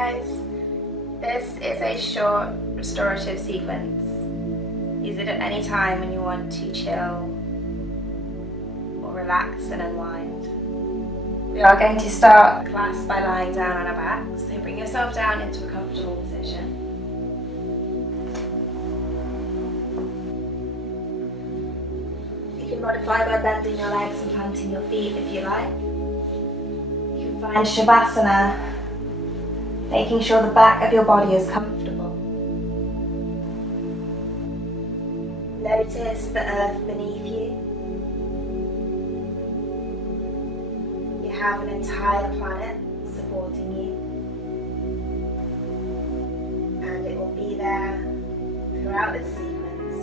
guys, this is a short restorative sequence. Use it at any time when you want to chill or relax and unwind. We are going to start the class by lying down on our backs, so bring yourself down into a comfortable position. You can modify by bending your legs and planting your feet if you like. You can find Shavasana, making sure the back of your body is comfortable. Notice the earth beneath you. You have an entire planet supporting you, and it will be there throughout this sequence.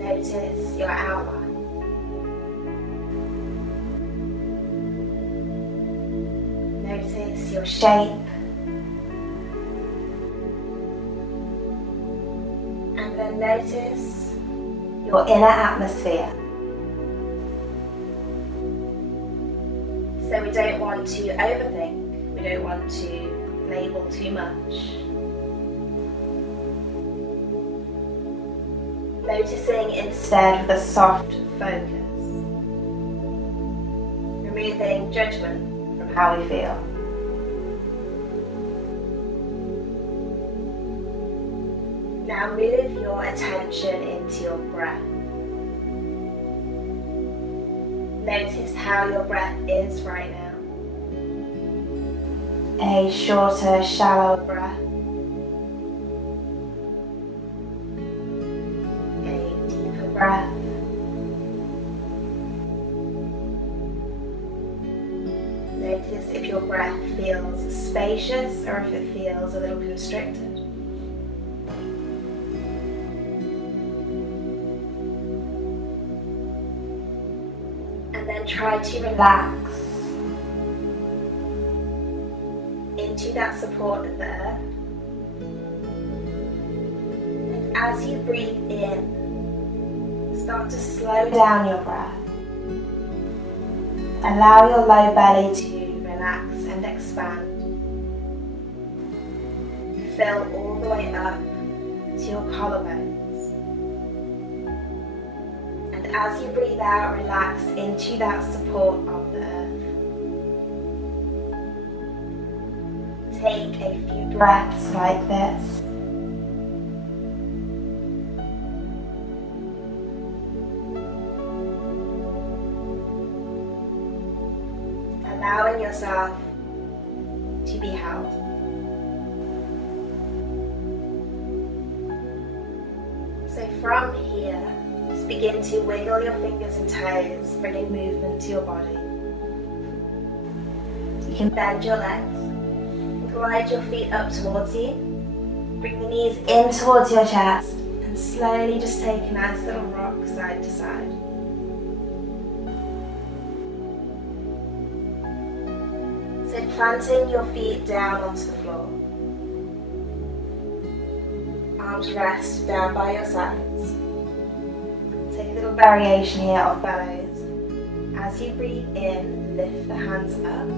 Notice your outline. Notice your shape, and then notice your inner atmosphere. So we don't want to overthink, we don't want to label too much. Noticing instead with a soft focus, removing judgment from how we feel. Now move your attention into your breath. Notice how your breath is right now. A shorter, shallow breath. A deeper breath. Notice if your breath feels spacious or if it feels a little constricted. And then try to relax into that support of the earth. And as you breathe in, start to slow down your breath. Allow your low belly to relax and expand. Fill all the way up to your collarbones. And as you breathe out, relax into that support of the earth. Take a few breaths like this. Allowing yourself to be held. So from here, just begin to wiggle your fingers and toes, bringing movement to your body. You can bend your legs and glide your feet up towards you. Bring the knees in towards your chest and slowly just take a nice little rock side to side. So planting your feet down onto the floor. Arms rest down by your sides. Take a little variation here of bellows. As you breathe in, lift the hands up.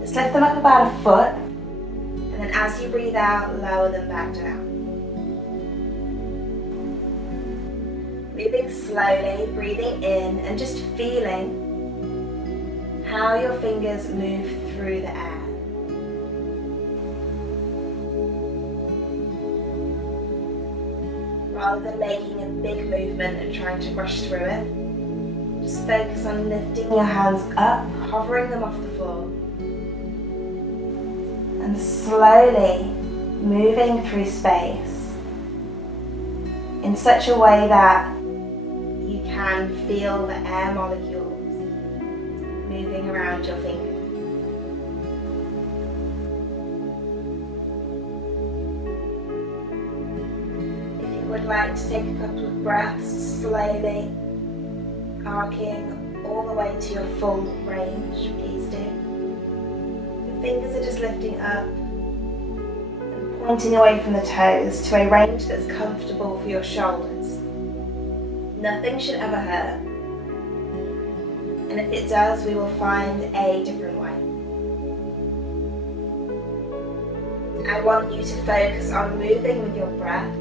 Just lift them up about a foot. And then as you breathe out, lower them back down. Moving slowly, breathing in and just feeling how your fingers move through the air. Rather than making a big movement and trying to rush through it, just focus on lifting your hands up, hovering them off the floor, and slowly moving through space in such a way that you can feel the air molecules moving around your fingers. If you would like to take a couple of breaths slowly, arcing all the way to your full range, please do. Your fingers are just lifting up and pointing away from the toes to a range that's comfortable for your shoulders. Nothing should ever hurt. And if it does, we will find a different way. I want you to focus on moving with your breath,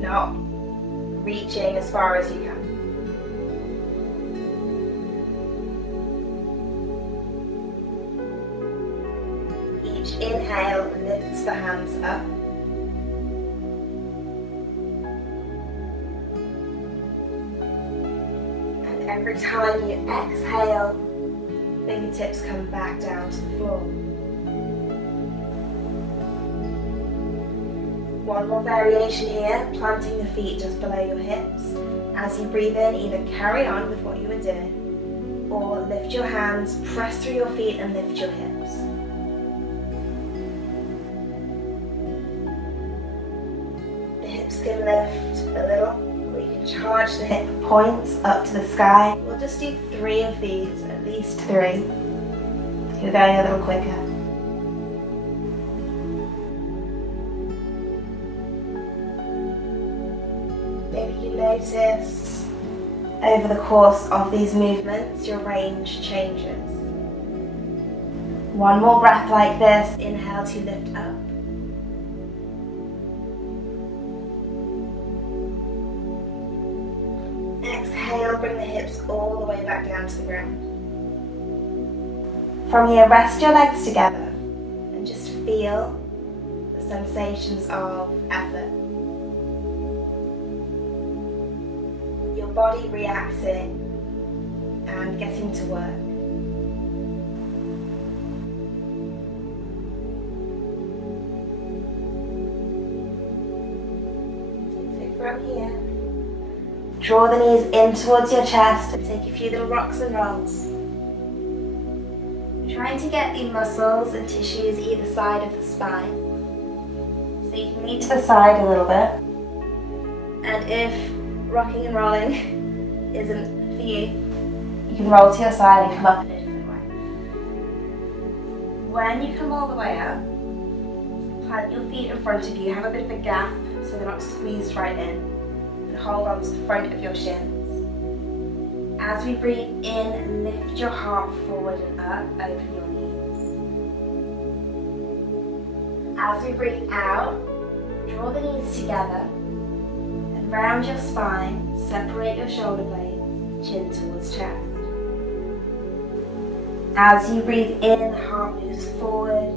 not reaching as far as you can. Each inhale lifts the hands up. And every time you exhale, fingertips come back down to the floor. One more variation here, planting the feet just below your hips. As you breathe in, either carry on with what you were doing, or lift your hands, press through your feet and lift your hips. The hips can lift a little, or you can charge the hip points up to the sky. We'll just do 3 of these, at least 3. You're going a little quicker. Maybe you notice over the course of these movements your range changes. One more breath like this. Inhale to lift up. Exhale, bring the hips all the way back down to the ground. From here, rest your legs together and just feel the sensations of effort. Your body reacting and getting to work. So from here, draw the knees in towards your chest and take a few little rocks and rolls. Trying to get the muscles and tissues either side of the spine. So you can lean to the side a little bit. And if rocking and rolling isn't for you, you can roll to your side and come up in a different way. When you come all the way up, plant your feet in front of you, have a bit of a gap so they're not squeezed right in, and hold on to the front of your shins. As we breathe in, lift your heart forward and up, open your knees. As we breathe out, draw the knees together. Round your spine, separate your shoulder blades, chin towards chest. As you breathe in, heart moves forward,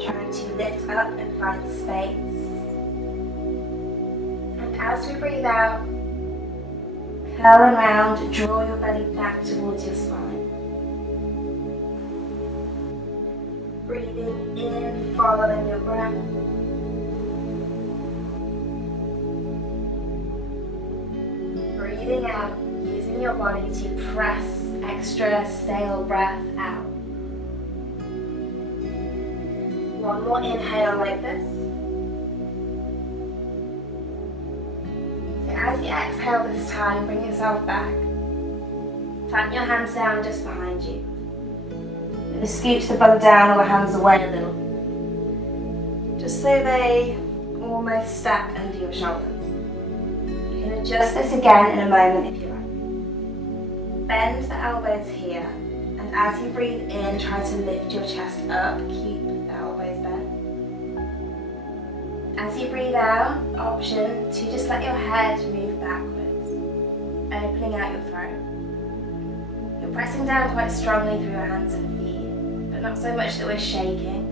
trying to lift up and find space. And as we breathe out, curl and round, draw your belly back towards your spine. Breathing in, following your breath. Breathing out, using your body to press extra stale breath out. One more inhale like this. So as you exhale this time, bring yourself back. Plant your hands down just behind you. Maybe scooch the bum down or the hands away a little. Just so they almost stack under your shoulders. You can adjust this again in a moment if you like. Bend the elbows here, and as you breathe in, try to lift your chest up. Keep the elbows bent. As you breathe out, option to just let your head move backwards, opening out your throat. You're pressing down quite strongly through your hands and feet, but not so much that we're shaking.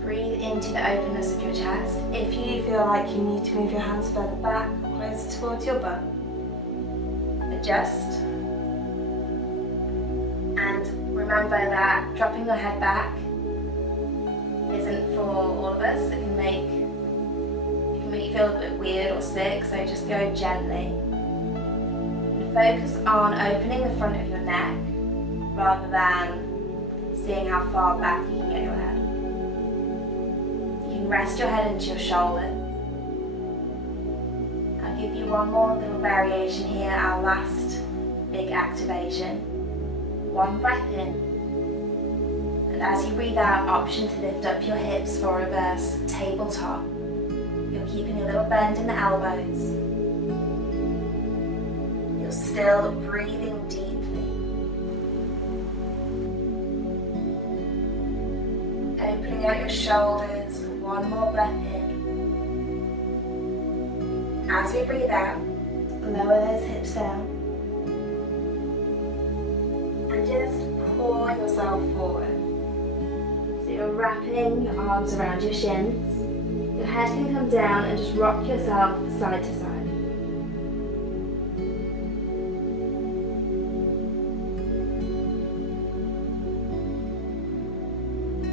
Breathe into the openness of your chest. If you feel like you need to move your hands further back, closer towards your bum, adjust. And remember that dropping your head back isn't for all of us. It can make you feel a bit weird or sick, so just go gently. And focus on opening the front of your neck rather than seeing how far back you can get your head. You can rest your head into your shoulders. I'll give you one more little variation here, our last big activation. One breath in, and as you breathe out, option to lift up your hips for reverse tabletop. You're keeping a little bend in the elbows. you're still breathing deeply. Opening out your shoulders, one more breath in. As we breathe out, lower those hips down. And just pull yourself forward. So you're wrapping your arms around your shins. Your head can come down and just rock yourself side to side.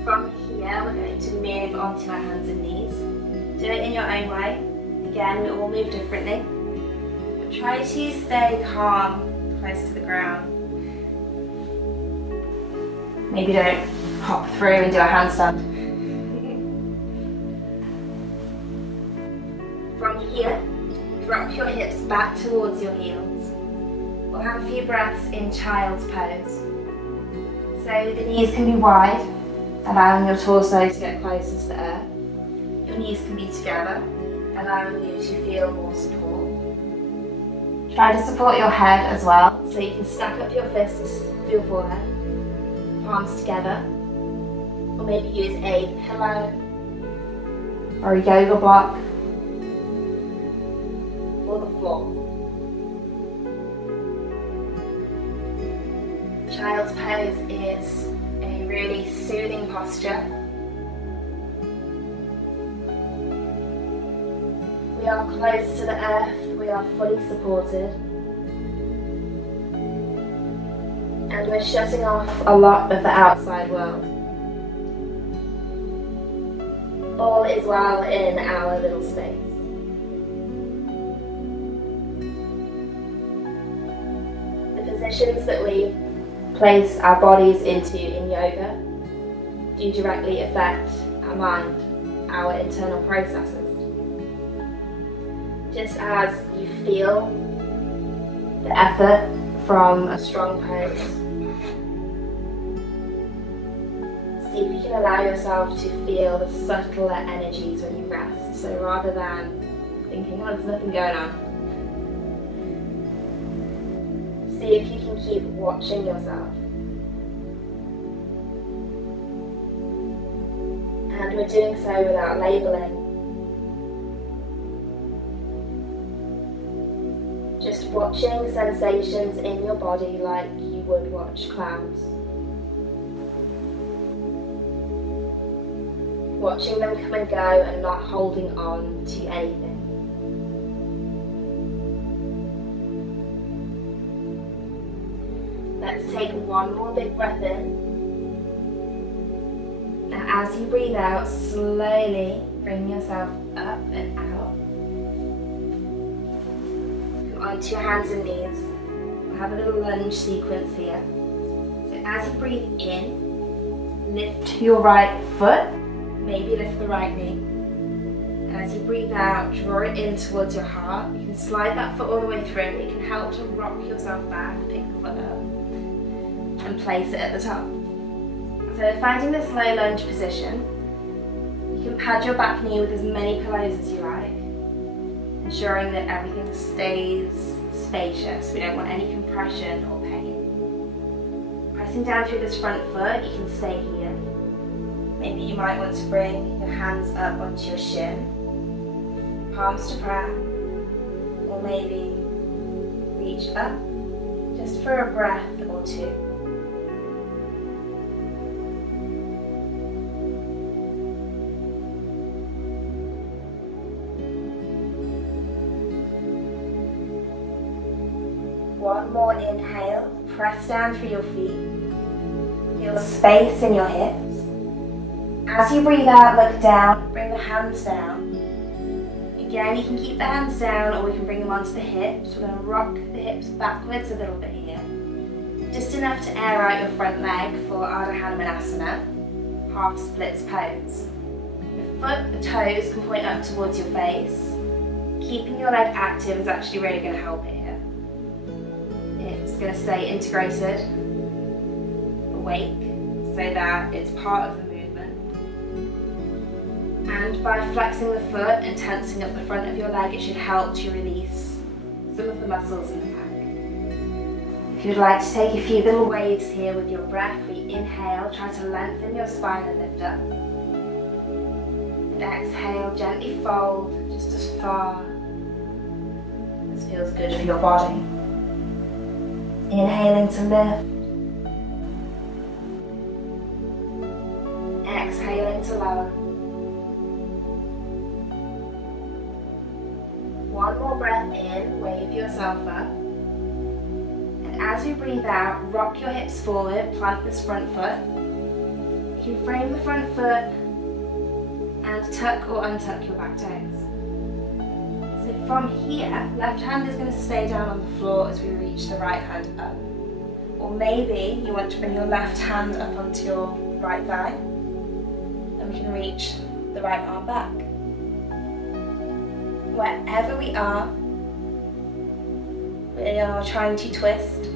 From here, we're going to move onto our hands and knees. Do it in your own way. Again, we all move differently. But try to stay calm, close to the ground. Maybe don't hop through and do a handstand. From here, drop your hips back towards your heels. We'll have a few breaths in child's pose. So the knees can be wide, allowing your torso to get closer to the earth. Your knees can be together, allowing you to feel more support. Try to support your head as well, so you can stack up your fists for your forehead, palms together, or maybe use a pillow or a yoga block or the floor. Child's pose is a really soothing posture. We are close to the earth, we are fully supported. And we're shutting off a lot of the outside world. All is well in our little space. The positions that we place our bodies into in yoga do directly affect our mind, our internal processes. Just as you feel the effort from a strong pose, see if you can allow yourself to feel the subtler energies when you rest. So rather than thinking, oh, there's nothing going on, see if you can keep watching yourself. And we're doing so without labeling. Just watching sensations in your body like you would watch clouds. Watching them come and go and not holding on to anything. Let's take one more big breath in. Now as you breathe out, slowly bring yourself up and out. Come onto your hands and knees. We'll have a little lunge sequence here. So as you breathe in, lift your right foot, maybe lift the right knee. And as you breathe out, draw it in towards your heart. You can slide that foot all the way through. It can help to rock yourself back, pick the foot up, and place it at the top. So finding this low lunge position, you can pad your back knee with as many pillows as you like, ensuring that everything stays spacious. We don't want any compression or pain. Pressing down through this front foot, you can stay here. Maybe you might want to bring your hands up onto your shin, palms to prayer, or maybe reach up just for a breath or two. One more inhale, press down through your feet, feel the space in your hips. As you breathe out, look down, bring the hands down. Again, you can keep the hands down or we can bring them onto the hips. We're going to rock the hips backwards a little bit here. Just enough to air out your front leg for Ardha Hanumanasana, half splits pose. The toes can point up towards your face. Keeping your leg active is actually really going to help here. It's going to stay integrated, awake, so that it's part of the movement. And by flexing the foot and tensing up the front of your leg, it should help to release some of the muscles in the back. If you'd like to take a few little waves here with your breath, we inhale, try to lengthen your spine and lift up. And exhale, gently fold just as far as feels good for your body. Inhaling to lift. Exhaling to lower. One more breath in, wave yourself up. And as you breathe out, rock your hips forward, plant this front foot. You can frame the front foot and tuck or untuck your back toes. So from here, left hand is going to stay down on the floor as we reach the right hand up. Or maybe you want to bring your left hand up onto your right thigh. And we can reach the right arm back. Wherever we are trying to twist.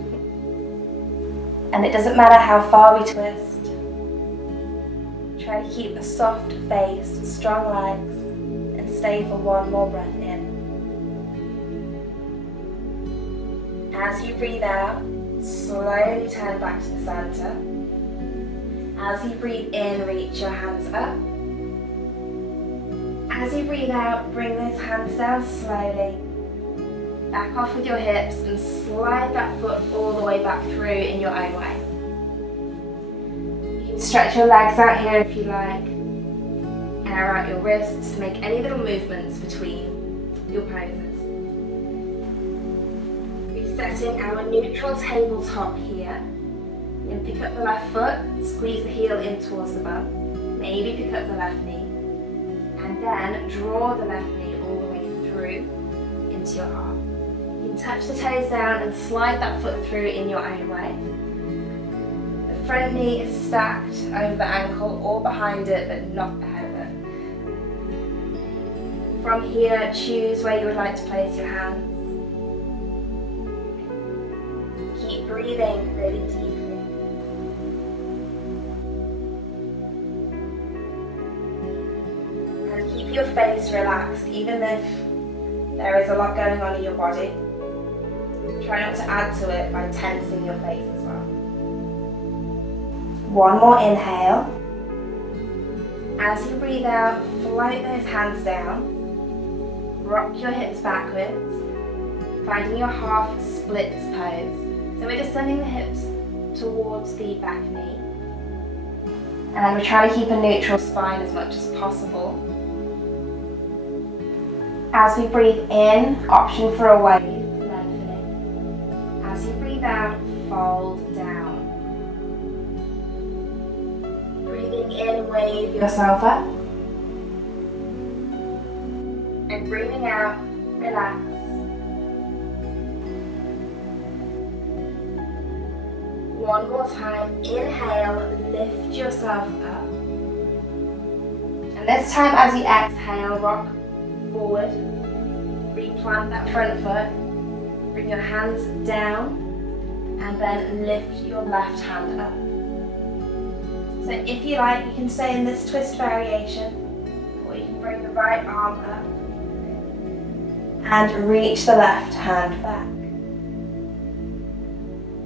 And it doesn't matter how far we twist. Try to keep a soft face, strong legs, and stay for one more breath in. As you breathe out, slowly turn back to the center. As you breathe in, reach your hands up. As you breathe out, bring those hands down slowly. Back off with your hips and slide that foot all the way back through in your own way. You can stretch your legs out here if you like. Air out your wrists, make any little movements between your poses. Resetting our neutral tabletop here. And pick up the left foot, squeeze the heel in towards the bum. Maybe pick up the left knee. And then draw the left knee all the way through into your heart. You can touch the toes down and slide that foot through in your own way. The front knee is stacked over the ankle or behind it, but not ahead of it. From here, choose where you would like to place your hands. Keep breathing really deeply. And keep your face relaxed, even if there is a lot going on in your body. Try not to add to it by tensing your face as well. One more inhale. As you breathe out, float those hands down. Rock your hips backwards, finding your half splits pose. So we're just sending the hips towards the back knee. And we're trying to keep a neutral spine as much as possible. As we breathe in, option for a wave, lengthening. As you breathe out, fold down. Breathing in, wave yourself up. And breathing out, relax. One more time, inhale, lift yourself up. And this time as you exhale, rock forward, replant that front foot, bring your hands down, and then lift your left hand up. So if you like, you can stay in this twist variation, or you can bring the right arm up and reach the left hand back.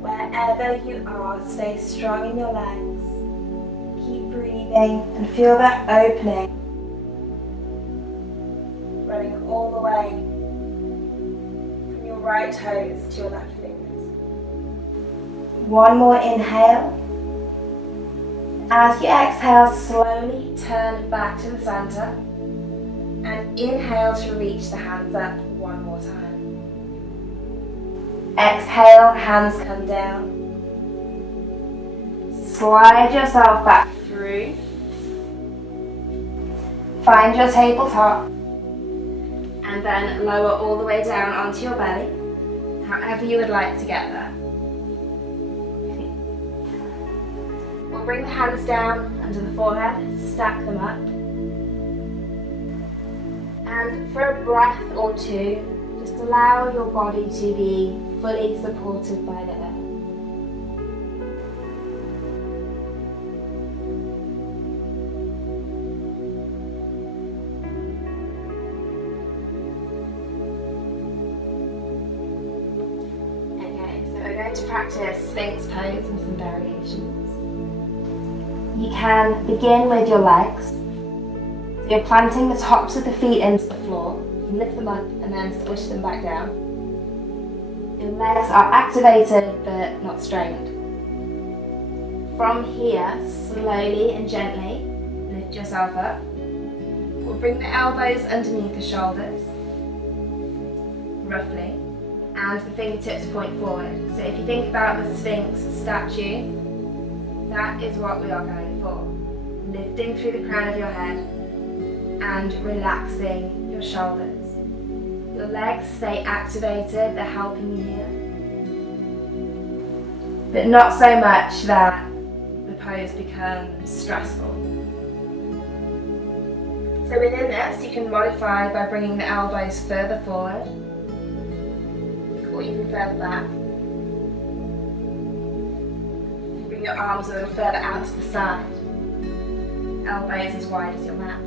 Wherever you are, stay strong in your legs. Keep breathing and feel that opening, running all the way from your right toes to your left fingers. One more inhale. As you exhale, slowly turn back to the center and inhale to reach the hands up one more time. Exhale, hands come down. Slide yourself back through. Find your tabletop and then lower all the way down onto your belly, however you would like to get there. We'll bring the hands down under the forehead, stack them up. And for a breath or two, just allow your body to be fully supported by the earth. to practice Sphinx pose and some variations. You can begin with your legs. So you're planting the tops of the feet into the floor. You can lift them up and then squish them back down. Your legs are activated but not strained. From here, slowly and gently lift yourself up. We'll bring the elbows underneath the shoulders, roughly, and the fingertips point forward. So if you think about the Sphinx statue, that is what we are going for. Lifting through the crown of your head and relaxing your shoulders. Your legs stay activated, they're helping you here. But not so much that the pose becomes stressful. So within this, you can modify by bringing the elbows further forward or even further back. Bring your arms a little further out to the side. Elbows as wide as your mat.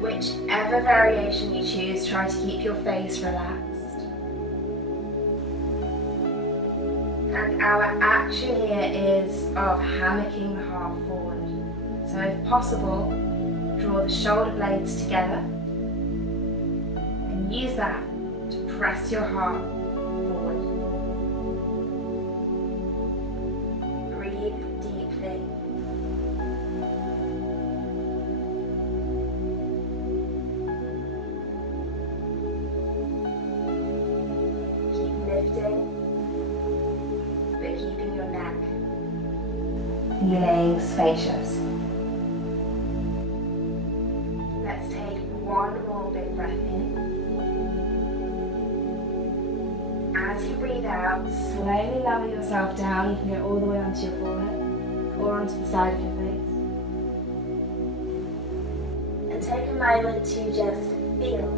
Whichever variation you choose, try to keep your face relaxed. And our action here is of hammocking the heart forward. So if possible, draw the shoulder blades together and use that to press your heart forward. Breathe deeply. Keep lifting, but keeping your neck feeling spacious. Let's take one more big breath in. As you breathe out, slowly lower yourself down. You can go all the way onto your forehead or onto the side of your face. And take a moment to just feel.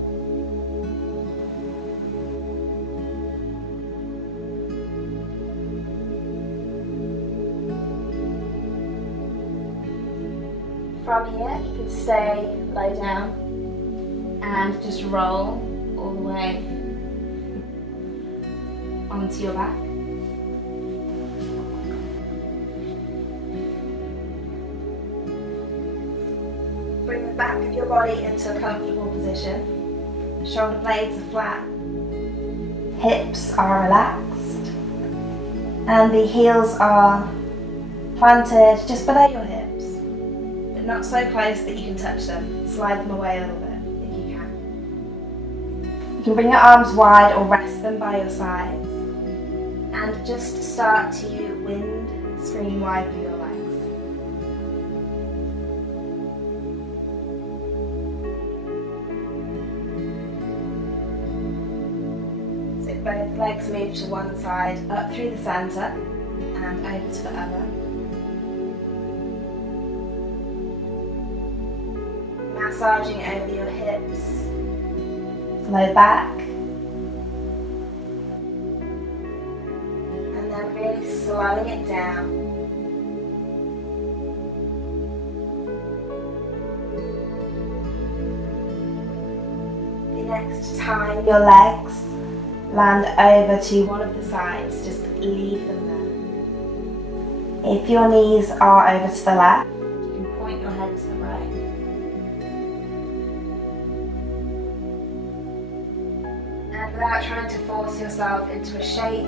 From here, you can stay low down and just roll all the way onto your back. Bring the back of your body into a comfortable position. Shoulder blades are flat, hips are relaxed, and the heels are planted just below your hips. Not so close that you can touch them. Slide them away a little bit if you can. You can bring your arms wide or rest them by your sides and just start to wind stream wide through your legs. So both legs move to one side, up through the centre and over to the other. Massaging over your hips, low back, and then really slowing it down. The next time your legs land over to one of the sides, just leave them there. If your knees are over to the left, you can point your head to the right. Without trying to force yourself into a shape,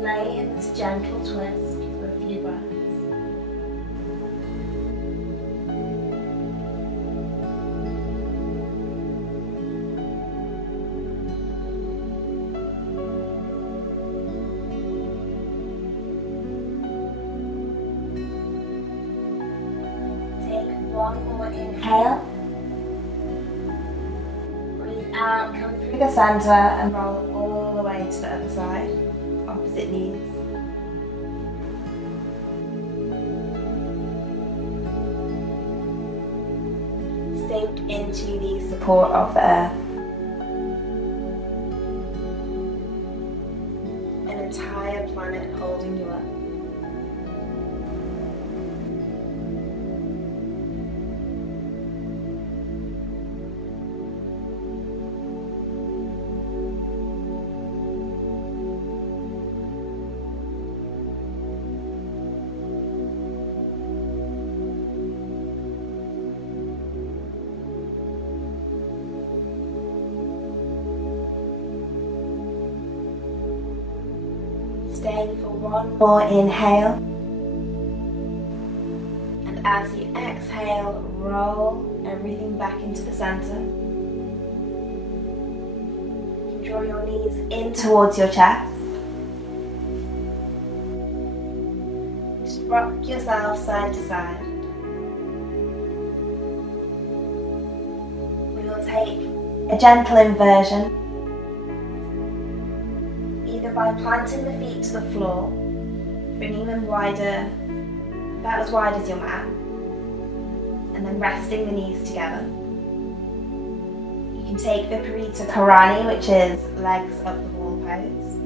lay in this gentle twist for a few breaths. Take one more inhale. Out, come through the centre and roll all the way to the other side, opposite knees. Sink into the support of the earth. An entire planet holding you up. Staying for one more inhale. And as you exhale, roll everything back into the center. You can draw your knees in towards your chest. Just rock yourself side to side. We will take a gentle inversion, either by planting the feet to the floor, bringing them wider, about as wide as your mat, and then resting the knees together. You can take Viparita Karani, which is legs up the wall pose,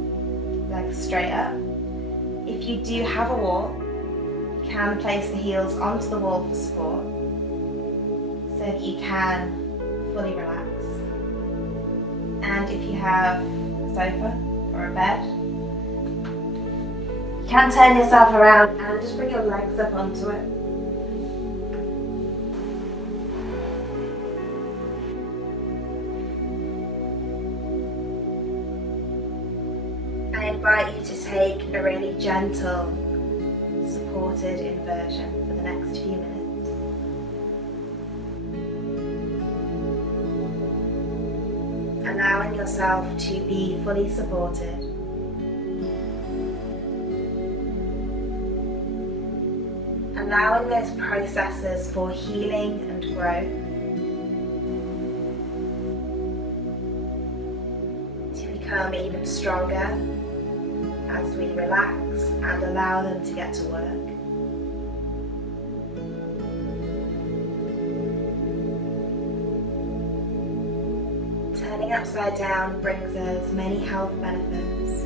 legs straight up. If you do have a wall, you can place the heels onto the wall for support, so that you can fully relax. And if you have a sofa or a bed, you can turn yourself around and just bring your legs up onto it. I invite you to take a really gentle, supported inversion for the next few minutes. Allowing yourself to be fully supported. Allowing those processes for healing and growth to become even stronger as we relax and allow them to get to work. Turning upside down brings us many health benefits.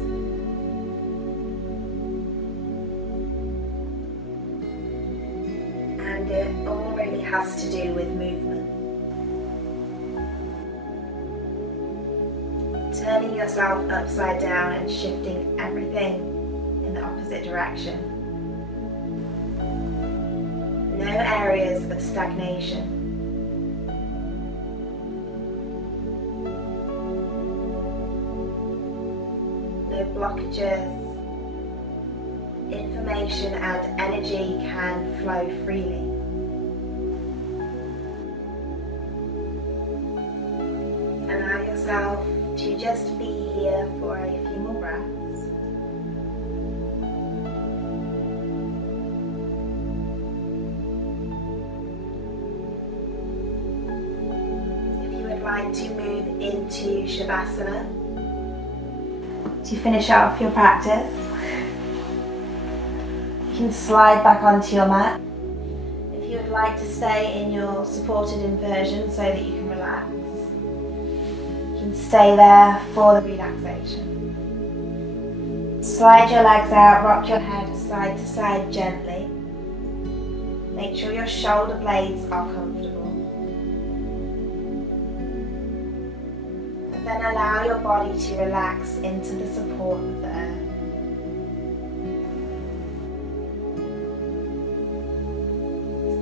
And it all really has to do with movement. Turning yourself upside down and shifting everything in the opposite direction. No areas of stagnation. No blockages. Information and energy can flow freely. Allow yourself to just be here for a few more breaths. If you would like to move into Shavasana to finish off your practice, you can slide back onto your mat. If you would like to stay in your supported inversion so that you can relax, you can stay there for the relaxation. Slide your legs out, rock your head side to side gently. Make sure your shoulder blades are comfortable. And then allow your body to relax into the support of the earth.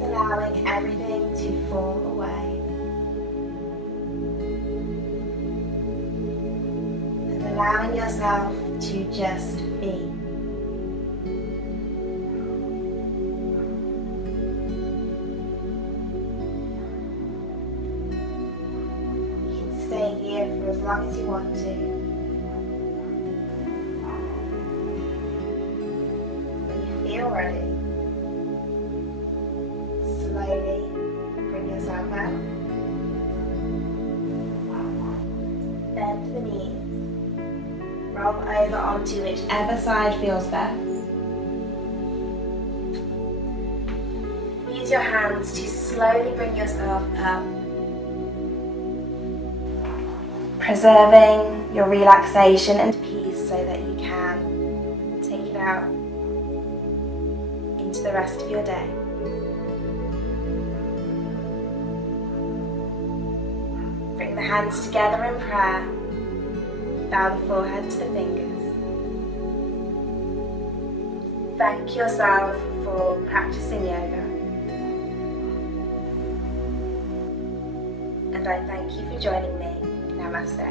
Allowing everything to fall away. And allowing yourself to just be. You can stay here for as long as you want to. When you feel ready, slowly bring yourself out. Bend the knees. Roll over onto whichever side feels best. Use your hands to slowly bring yourself up, preserving your relaxation and peace so that you can take it out into the rest of your day. Bring the hands together in prayer. Bow the forehead to the fingers. Thank yourself for practicing yoga. And I thank you for joining me. Namaste.